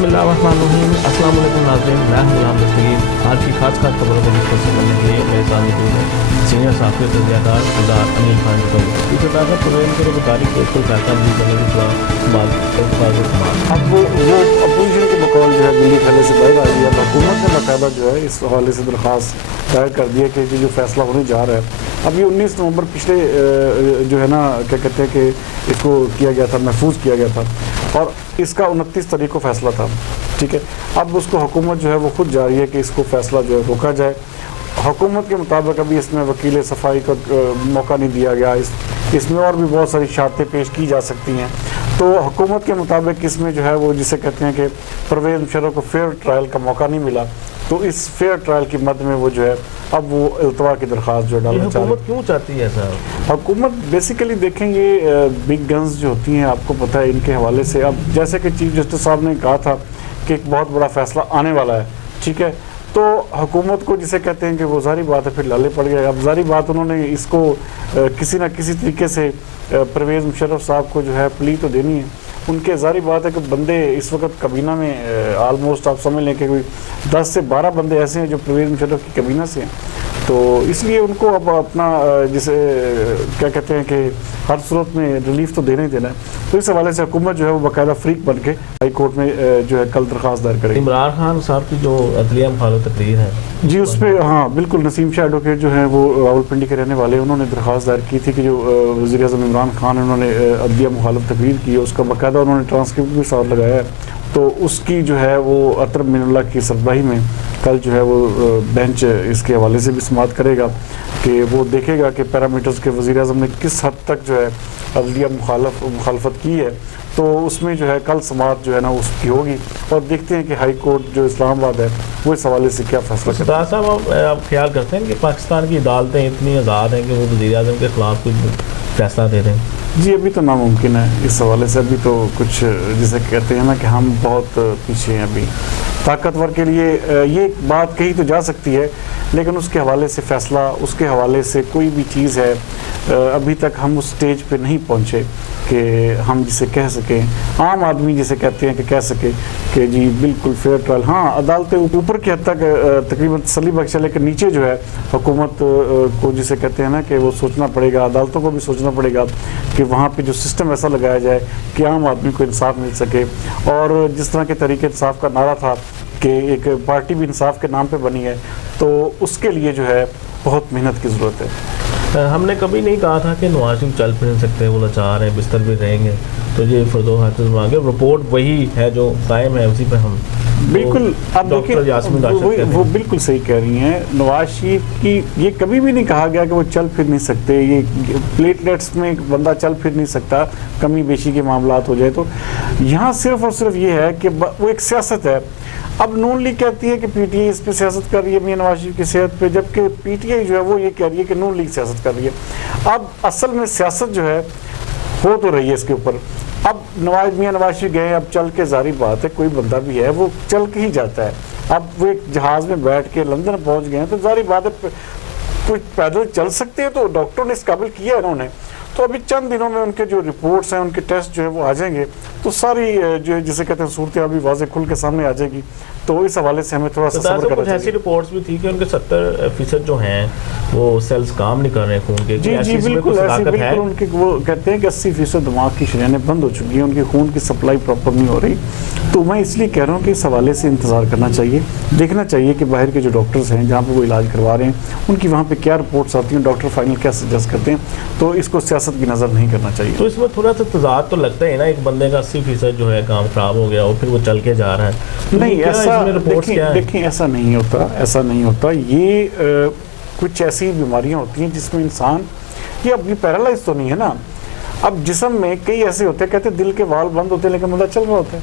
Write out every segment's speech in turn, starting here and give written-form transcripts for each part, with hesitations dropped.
बिस्मिल्लाहिर्रहमानिर्रहीम। अस्सलाम वालेकुम नाज़रीन, मैं हूं गुलाम दस्तगीर। आज की खास खबरों को डिस्कस करने के लिए मेरे साथ मौजूद है सीनियर साफ़ी तजज़ियादार सरदार अमीर खान जी। इस सरदार प्रोग्राम को बतारी के कुल फैसला भी करने की अब वो अपोजिशन के बकौल जो है दिल्ली खले से बाहर आ गई है। हुकूमत ने बाकायदा जो है इस हवाले से दरख्वास्त दायर कर दी है कि जो फैसला होने जा रहा है, अब ये 19 नवंबर पिछले जो है ना क्या कहते हैं कि इसको किया गया था, महफूज किया गया था और इसका 29 तारीख को फैसला था। ठीक है, अब उसको हुकूमत जो है वो खुद जा रही है कि इसको फैसला जो है रोका जाए। हुकूमत के मुताबिक अभी इसमें वकील सफाई का मौका नहीं दिया गया, इसमें और भी बहुत सारी शर्तें पेश की जा सकती हैं। तो हुकूमत के मुताबिक इसमें जो है वो जिसे कहते हैं कि परवेज़ मुशर्रफ को फेयर ट्रायल का मौका नहीं मिला, तो इस फेयर ट्रायल की मद में वो जो है अब वो इल्तवा की दरख्वास्त जो डालना चाहती है। हुकूमत क्यों चाहती है सर? हुकूमत बेसिकली देखेंगे बिग गन्स जो होती हैं, आपको पता है इनके हवाले से। अब जैसे कि चीफ जस्टिस साहब ने कहा था कि एक बहुत बड़ा फैसला आने वाला है, ठीक है, तो हुकूमत को जिसे कहते हैं कि वो जारी बात है फिर लाले पड़ गए। अब जारी बात उन्होंने इसको किसी न किसी तरीके से परवेज़ मुशर्रफ साहब को जो है प्ली तो देनी है। उनके जारी बात है कि बंदे इस वक्त कबीना में आलमोस्ट आप समझ लें कि कोई 10 से 12 बंदे ऐसे हैं जो परवेज़ मुशर्रफ की कबीना से हैं, तो इसलिए उनको अब अपना जिसे क्या कहते हैं कि हर सूरत में रिलीफ तो देना ही देना है। तो इस हवाले से हुकूमत जो है वो बाकायदा फ्रीक बन के हाई कोर्ट में जो है कल दरख्वास्त दायर करेगी। इमरान खान साहब की जो अदलिया मुखालिफ तकरीर है जी, उस पर हाँ बिल्कुल नसीम शाह एडवोकेट जो है वो रावलपिंडी के रहने वाले, उन्होंने दरख्वास्त दायर की थी कि जो वज़ीर आज़म इमरान खान है उन्होंने अदलिया मुखालिफ तकरीर की है, उसका बाकायदा उन्होंने ट्रांसक्रिप्ट भी साथ लगाया है। तो उसकी जो है वो अतरब मिनुल्लाह की सरबराही में कल जो है वो बेंच इसके हवाले से भी समाअत करेगा कि वो देखेगा कि पैरामीटर्स के वज़ीर आज़म ने किस हद तक जो है अदलिया मुखालफत की है। तो उसमें जो है कल समाअत जो है ना उसकी होगी और देखते हैं कि हाई कोर्ट जो इस्लामाबाद है वो इस हवाले से क्या फैसला करता है। साहब आप ख्याल करते हैं कि पाकिस्तान की अदालतें इतनी आज़ाद हैं कि वो वज़ीर आज़म के ख़िलाफ़ कोई फैसला दे दें? जी, अभी तो नामुमकिन है इस हवाले से। अभी तो कुछ जिसे कहते हैं ना कि हम बहुत पीछे हैं। अभी ताकतवर के लिए ये बात कही तो जा सकती है, लेकिन उसके हवाले से फ़ैसला, उसके हवाले से कोई भी चीज़ है, अभी तक हम उस स्टेज पे नहीं पहुँचे कि हम जिसे कह सकें, आम आदमी जिसे कहते हैं कि कह सके कि जी बिल्कुल फेयर ट्रायल। हाँ, अदालतें ऊपर की हद तक तकरीबन तसल्ली बख्श है, लेकिन नीचे जो है हुकूमत को जिसे कहते हैं ना कि वो सोचना पड़ेगा, अदालतों को भी सोचना पड़ेगा कि वहाँ पे जो सिस्टम ऐसा लगाया जाए कि आम आदमी को इंसाफ मिल सके। और जिस तरह के तरीके इंसाफ का नारा था कि एक पार्टी भी इंसाफ के नाम पे बनी है, तो उसके लिए जो है बहुत मेहनत की ज़रूरत है। हमने कभी नहीं कहा था कि नवाज शरीफ चल फिर सकते हैं, वो लाचार हैं, बिस्तर भी रहेंगे, तो ये फर्दो हाफिज मांगे रिपोर्ट वही है जो कायम है, उसी पे हम बिल्कुल। आप देखिए वो बिल्कुल सही कह रही हैं। नवाज शरीफ की ये कभी भी नहीं कहा गया कि वो चल फिर नहीं सकते। ये प्लेटलेट्स में एक बंदा चल फिर नहीं सकता, कमी बेशी के मामलात हो जाए तो। यहाँ सिर्फ और सिर्फ ये है कि वो एक सियासत है। अब नून लीग कहती है कि पीटीआई इस पे सियासत कर रही है मियां नवाज शरीफ की सेहत पे, जबकि पीटीआई जो है वो ये कह रही है कि नून लीग सियासत कर रही है। अब असल में सियासत जो है हो तो रही है इसके ऊपर। अब मियां नवाज शरीफ गए, अब चल के जारी बात है, कोई बंदा भी है वो चल के ही जाता है। अब वो एक जहाज़ में बैठ के लंदन पहुंच गए हैं, तो जारी बात है कोई पैदल चल सकते हैं, तो डॉक्टरों ने इस काबिल किया है इन्होंने। तो अभी चंद दिनों में उनके जो रिपोर्ट्स हैं, उनके टेस्ट जो है वो आ जाएंगे, तो सारी जो है जिसे कहते हैं सूरत अभी वाज़े खुल के सामने आ जाएगी। तो इस हवाले से हमें थोड़ा सा सब्र करना चाहिए। ऐसी रिपोर्ट्स भी थी कि उनके 70% जो हैं वो सेल्स काम नहीं कर रहे हैं खून के। जी जी बिल्कुल ऐसी बिल्कुल उनके वो कहते हैं कि 80% दिमाग की शरीयानें बंद हो चुकी हैं, उनकी खून की सप्लाई प्रॉपर नहीं हो रही। तो मैं इसलिए कह रहा हूँ कि इस हवाले से इंतज़ार करना चाहिए, देखना चाहिए कि बाहर के जो डॉक्टर्स हैं जहाँ पर वो इलाज करवा रहे हैं उनकी वहाँ पर क्या रिपोर्ट्स आती हैं, डॉक्टर फाइनल क्या सजेस्ट करते हैं। तो इसको सियासत की नज़र नहीं करना चाहिए। तो इसमें थोड़ा सा तजाद तो लगता है ना, एक बंदे का 80% जो है काम खराब हो गया और फिर वो चल के जा रहा है। नहीं, ऐसा देखिए ऐसा नहीं होता, ऐसा नहीं होता। ये कुछ ऐसी बीमारियां होती हैं जिसमें इंसान, ये अपनी पैरालाइज तो नहीं है ना। अब जिस्म में कई ऐसे होते हैं, कहते हैं दिल के वाल बंद होते हैं लेकिन बंदा चल रहा होता है,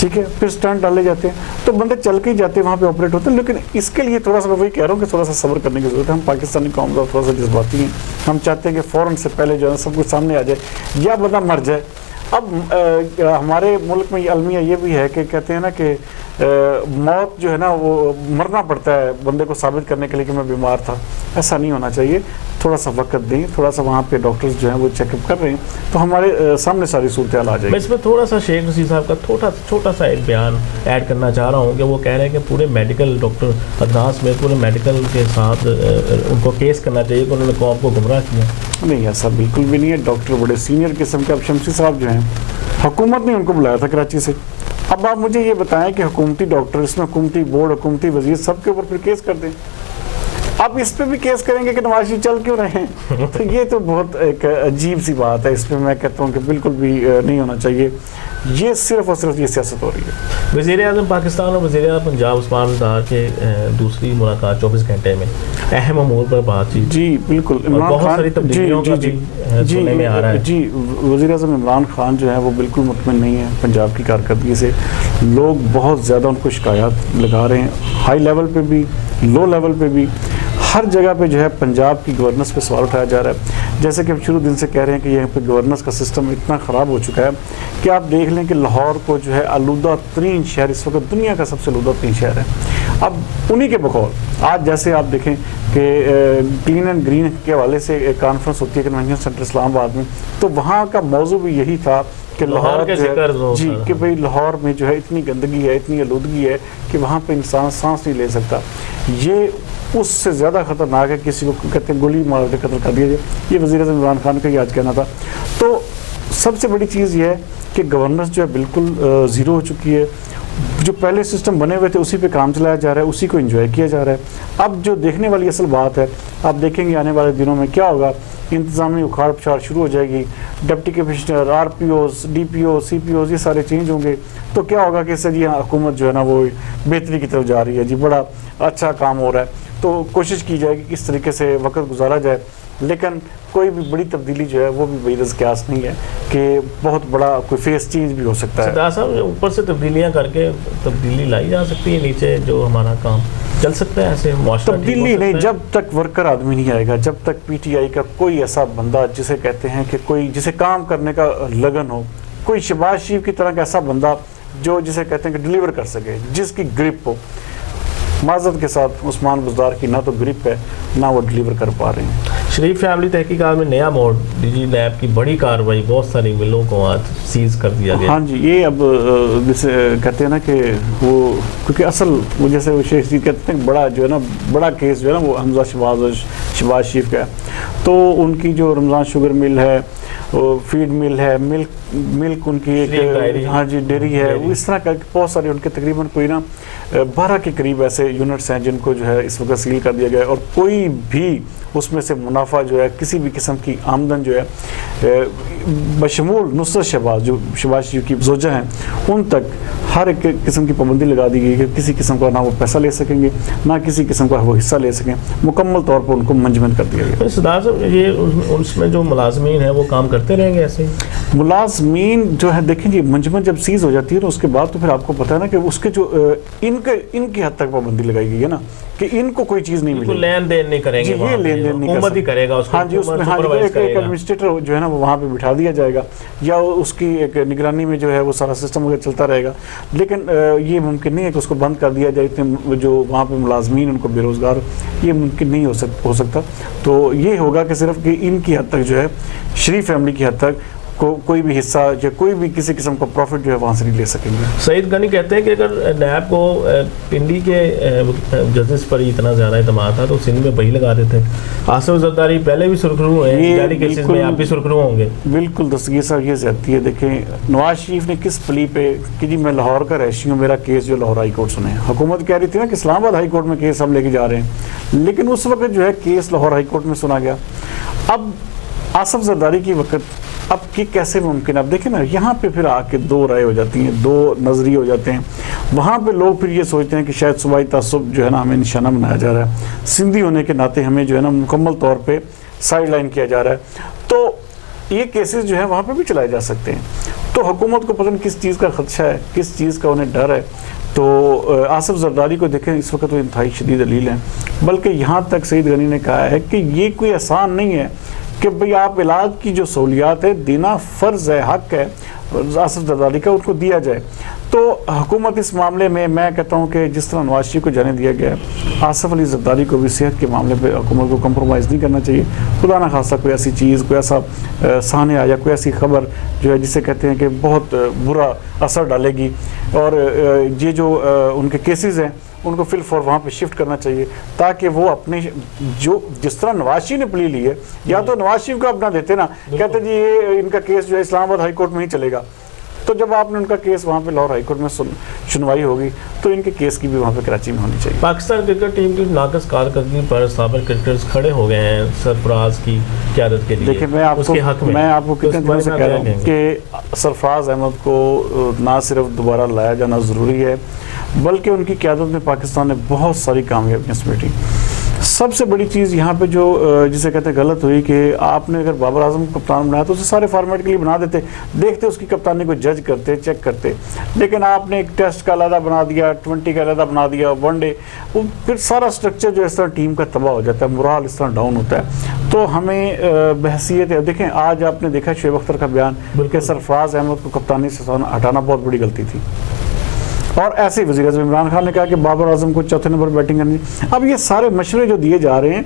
ठीक है, फिर स्टंट डाले जाते हैं, तो बंदे चल के ही जाते हैं, वहाँ पे ऑपरेट होते हैं। लेकिन इसके लिए थोड़ा सा मैं वही कह रहा हूँ कि थोड़ा सा सब्र करने की जरूरत है। हम पाकिस्तानी कौम का थोड़ा सा जज्बाती हैं, हम चाहते हैं कि फ़ौरन से पहले जो है सब कुछ सामने आ जाए या बंदा मर जाए। अब हमारे मुल्क में अलमिया ये भी है कि कहते हैं ना कि मौत जो है ना वो मरना पड़ता है बंदे को साबित करने के लिए कि मैं बीमार था। ऐसा नहीं होना चाहिए। थोड़ा सा वक्त दें, थोड़ा सा वहाँ पे डॉक्टर्स जो हैं वो चेकअप कर रहे हैं, तो हमारे सामने सारी सूरत हाल आ मैं जाएगी। इसमें थोड़ा सा शेख रशीद साहब का छोटा सा एक बयान ऐड करना चाह रहा हूँ कि वो कह रहे हैं कि पूरे मेडिकल डॉक्टर अदनास में पूरे मेडिकल के साथ उनको केस करना चाहिए कि उन्होंने कौम को गुमराह किया। नहीं, ऐसा बिल्कुल भी नहीं है। डॉक्टर बड़े सीनियर किस्म के, अब शमसी साहब जो हैं, हुकूमत ने उनको बुलाया था कराची से। अब आप मुझे ये बताएं कि हुकूमती डॉक्टर, इसमें हुकूमती बोर्ड, हुकूमती वजीर, सबके ऊपर फिर केस कर दें। आप इस पे भी केस करेंगे कि नवाज शरीफ चल क्यों रहे हैं? तो ये तो बहुत एक अजीब सी बात है। इस पे मैं कहता हूँ कि बिल्कुल भी नहीं होना चाहिए। ये सिर्फ और सिर्फ ये सियासत हो रही है। वज़ीर-ए-आज़म पाकिस्तान और वज़ीर-ए-आज़म पंजाब उस्मान डार के दूसरी मुलाकात 24 घंटे में अहम अमूर पर बातचीत। जी बिल्कुल, बहुत सारी तब्दीलियों का भी सुनने में आ रहा है। जी, वज़ीर-ए-आज़म इमरान खान जो है वो बिल्कुल मुतमिन नहीं है पंजाब की कारकर्दगी से। लोग बहुत ज़्यादा उनको शिकायत लगा रहे हैं, हाई लेवल पे भी, लो लेवल पे भी, हर जगह पे जो है पंजाब की गवर्नेंस पे सवाल उठाया जा रहा है। जैसे कि हम शुरू दिन से कह रहे हैं कि यहाँ पे गवर्नेंस का सिस्टम इतना ख़राब हो चुका है कि आप देख लें कि लाहौर को जो है आलूदा तरीन शहर, इस वक्त दुनिया का सबसे आलूदा तरीन शहर है। अब उन्हीं के बकौल आज जैसे आप देखें कि क्लीन एंड ग्रीन के हवाले से एक कॉन्फ्रेंस होती है कन्वेंशन सेंटर इस्लामाबाद में, तो वहाँ का मौजू भी यही था कि लाहौर के जिक्र जी कि भाई लाहौर में जो है इतनी गंदगी है, इतनी आलूदगी है कि वहाँ पे इंसान सांस नहीं ले सकता। ये उससे ज़्यादा ख़तरनाक है किसी को कहते हैं गोली मार के कत्ल कर दिया जाए। ये वज़ीर-ए-आज़म इमरान खान का ही आज कहना था। तो सबसे बड़ी चीज़ ये है कि गवर्नेंस जो है बिल्कुल ज़ीरो हो चुकी है। जो पहले सिस्टम बने हुए थे उसी पे काम चलाया जा रहा है, उसी को एंजॉय किया जा रहा है। अब जो देखने वाली असल बात है, आप देखेंगे आने वाले दिनों में क्या होगा। इंतज़ामी उखाड़ पछाड़ शुरू हो जाएगी। Deputy commissioner, RPOs, DPOs, CPOs ये सारे चेंज होंगे। तो क्या होगा कि सर जी हुकूमत जो है ना वो बेहतरी की तरफ जा रही है जी, बड़ा अच्छा काम हो रहा है। तो कोशिश की जाएगी किस तरीके से वक्त गुजारा जाए, लेकिन कोई भी बड़ी तब्दीली जो है वो भी बेदस क्यास नहीं है कि बहुत बड़ा कोई फेस चेंज भी हो सकता है। सरदार साहब, ऊपर से तब्दीलियां करके तब्दीली लाई जा सकती है, नीचे जो हमारा काम चल सकता है ऐसे तब्दीली नहीं, जब तक वर्कर आदमी नहीं आएगा, जब तक PTI का कोई ऐसा बंदा जिसे कहते हैं कि कोई जिसे काम करने का लगन हो, कोई शहबाज शरीफ की तरह का ऐसा बंदा जो जिसे कहते हैं कि डिलीवर कर सके, जिसकी ग्रिप हो। माजरत के साथ उस्मान बुज़दार की ना तो ग्रिप है, ना वो डिलीवर कर पा रहे हैं। शरीफ फैमिली तहकीकात में नया मोड़, DG लैब की बड़ी कार्रवाई, बहुत सारी मिलों को आज सीज कर दिया गया। हाँ जी, ये अब जैसे कहते हैं ना कि वो क्योंकि असल वो जैसे वो शेख जी कहते हैं बड़ा जो है ना, बड़ा केस जो है ना वो हमजा शहबाज शरीफ का है। तो उनकी जो रमज़ान शुगर मिल है, वो फीड मिल है, मिल्क उनकी एक हाँ जी डेयरी है, वो इस तरह का बहुत सारे उनके तकरीबन कोई ना 12 के करीब ऐसे यूनिट्स हैं जिनको जो है इस वक्त सील कर दिया गया है। और कोई भी उसमें से मुनाफा जो है, किसी भी किस्म की आमदन जो है बशमूल नुसरत शहबाज जो शहबाज शरीफ की जोजा हैं, उन तक हर एक किस्म की पाबंदी लगा दी गई कि किसी किस्म का ना वो पैसा ले सकेंगे, ना किसी किस्म का वो हिस्सा ले सकें। मुकम्मल तौर पर उनको मंजमन कर दिया गया। सरदार साहब, ये उसमें जो मुलाजमीन है वो काम करते रहेंगे ऐसे ही? मुलाजमीन जो है देखें जी, मंजमन जब सीज हो जाती है ना उसके बाद तो फिर आपको पता है ना कि उसके जो इनकी हद तक पाबंदी लगाई गई है ना कि इनको कोई चीज़ नहीं मिलेगी, लेन देन नहीं करेंगे, ये लेन देन नहीं हुकूमत ही करेगा उसको। हाँ जी, उसमें हाँ एक एडमिनिस्ट्रेटर जो है ना वो वहाँ पे बिठा दिया जाएगा, या उसकी एक निगरानी में जो है वो सारा सिस्टम वगैरह चलता रहेगा। लेकिन ये मुमकिन नहीं है कि उसको बंद कर दिया जाए, इतने जो वहाँ पे मुलाजमीन उनको बेरोज़गार, ये मुमकिन नहीं हो सकता। तो ये होगा कि सिर्फ कि इनकी हद तक जो है, शरीफ फैमिली की हद तक कोई भी हिस्सा या कोई भी किसी किस्म का प्रॉफिट जो है वहाँ से नहीं ले सकेंगे। सईद गनी कहते हैं कि अगर नैब को पिंडी के जजेस पर इतना ज़्यादा इतमाद था तो सिंध में वही लगा देते। आसिफ जरदारी पहले भी सुर्खरू हैं, जाली केसेस में आप भी सुर्खरू होंगे। बिल्कुल दस्तगीर साहब, ये ज़्यादती है। देखें नवाज शरीफ ने किस प्ली पे कि जी मैं लाहौर का रहिशी हूँ, मेरा केस जो लाहौर हाई कोर्ट सुने। हुकूमत कह रही थी ना कि इस्लामाबाद हाई कोर्ट में केस हम लेके जा रहे हैं, लेकिन उस वक्त जो है केस लाहौर हाई कोर्ट में सुना गया। अब आसिफ जरदारी की वक्त अब कि कैसे मुमकिन, अब देखें ना यहाँ पे फिर आके दो राय हो जाती हैं, दो नज़रिए हो जाते हैं। वहाँ पे लोग फिर ये सोचते हैं कि शायद सूबाई तअस्सुब जो है ना हमें निशाना बनाया जा रहा है, सिंधी होने के नाते हमें जो है ना मुकम्मल तौर पे साइड लाइन किया जा रहा है। तो ये केसेस जो है वहाँ पे भी चलाए जा सकते हैं। तो हुकूमत को पता नहीं किस चीज़ का खदशा है, किस चीज़ का उन्हें डर है। तो आसिफ जरदारी को देखें इस वक्त वो इंतहाई शदीद दलील हैं, बल्कि यहाँ तक सईद गनी ने कहा है कि ये कोई आसान नहीं है कि भाई आप इलाज की जो सहूलियात है देना फ़र्ज़ है, हक़ है आसिफ जरदारी का, उनको दिया जाए। तो हुकूमत इस मामले में मैं कहता हूँ कि जिस तरह नवाज शरीफ को जाने दिया गया है, आसिफ अली ज़रदारी को भी सेहत के मामले पे हुकूमत को कंप्रोमाइज़ नहीं करना चाहिए। खुदा न खासा कोई ऐसी चीज़, कोई ऐसा सानिया या कोई ऐसी खबर जो है जिसे कहते हैं कि बहुत बुरा असर डालेगी, और ये जो उनके केसेस हैं उनको फिल फॉर वहाँ पे शिफ्ट करना चाहिए, ताकि वो अपने जो जिस तरह नवाज शरीफ ने प्ली ली है, या तो नवाज शरीफ को अपना देते ना, कहते जी ये इनका केस जो है इस्लामाबाद हाई कोर्ट में ही चलेगा, तो जब आपने उनका केस वहाँ पे लाहौर हाई कोर्ट में सुनवाई होगी तो इनके केस की भी वहाँ पे कराची में होनी चाहिए। पाकिस्तान क्रिकेट टीम की नाकस कारकर्दगी पर साबिक क्रिकेटर्स खड़े हो गए हैं सरफराज की क़यादत के लिए। देखिए मैं आपको कितने दिनों से कह रहा हूँ कि सरफराज अहमद को ना सिर्फ दोबारा लाया जाना ज़रूरी है, बल्कि उनकी क़यादत में पाकिस्तान ने बहुत सारी कामयाबियाँ समेटी। सबसे बड़ी चीज़ यहाँ पे जो जिसे कहते हैं गलत हुई कि आपने अगर बाबर आजम को कप्तान बनाया तो उसे सारे फॉर्मेट के लिए बना देते, देखते उसकी कप्तानी को जज करते, चेक करते, लेकिन आपने एक टेस्ट का अलहदा बना दिया, 20 का अलहदा बना दिया, वनडे, वो फिर सारा स्ट्रक्चर जो इस तरह टीम का तबाह हो जाता है, मोराल इस तरह डाउन होता है। तो हमें बहसीत देखें, आज आपने देखा शुएब अख्तर का बयान कि सरफराज अहमद को कप्तानी से हटाना बहुत बड़ी गलती थी, और ऐसे वज़ीर आज़म इमरान खान ने कहा कि बाबर आजम को चौथे नंबर बैटिंग करनी। अब ये सारे मशवरे जो दिए जा रहे हैं,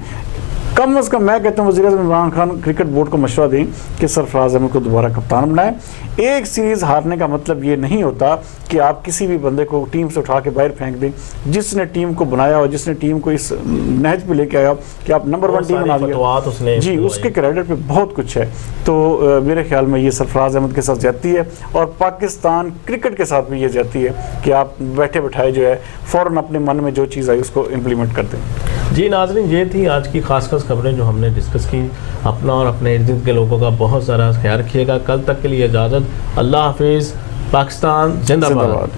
कम अज़ कम मैं कहता हूँ वज़ीर आज़म इमरान खान क्रिकेट बोर्ड को मशवरा दें कि सरफराज अहमद को दोबारा कप्तान बनाएं। एक सीरीज़ हारने का मतलब ये नहीं होता कि आप किसी भी बंदे को टीम से उठा के बाहर फेंक दें, जिसने टीम को बनाया और जिसने टीम को इस नहज पे लेके आया कि आप नंबर 1 टीम बना दिया जी, उसके क्रेडिट पे बहुत कुछ है। तो मेरे ख्याल में ये सरफराज अहमद के साथ ज्यादती है, और पाकिस्तान क्रिकेट के साथ भी ये ज्यादती है कि आप बैठे बैठाए जो है फ़ौरन अपने मन में जो चीज़ आई उसको इम्प्लीमेंट कर दें। जी नाज़रीन, ये थी आज की खास खबरें जो हमने डिस्कस की। अपना और अपने इर्द गिर्द के लोगों का बहुत सारा ख्याल रखिएगा। कल तक के लिए इजाज़त। अल्लाह हाफिज़। पाकिस्तान जिंदाबाद।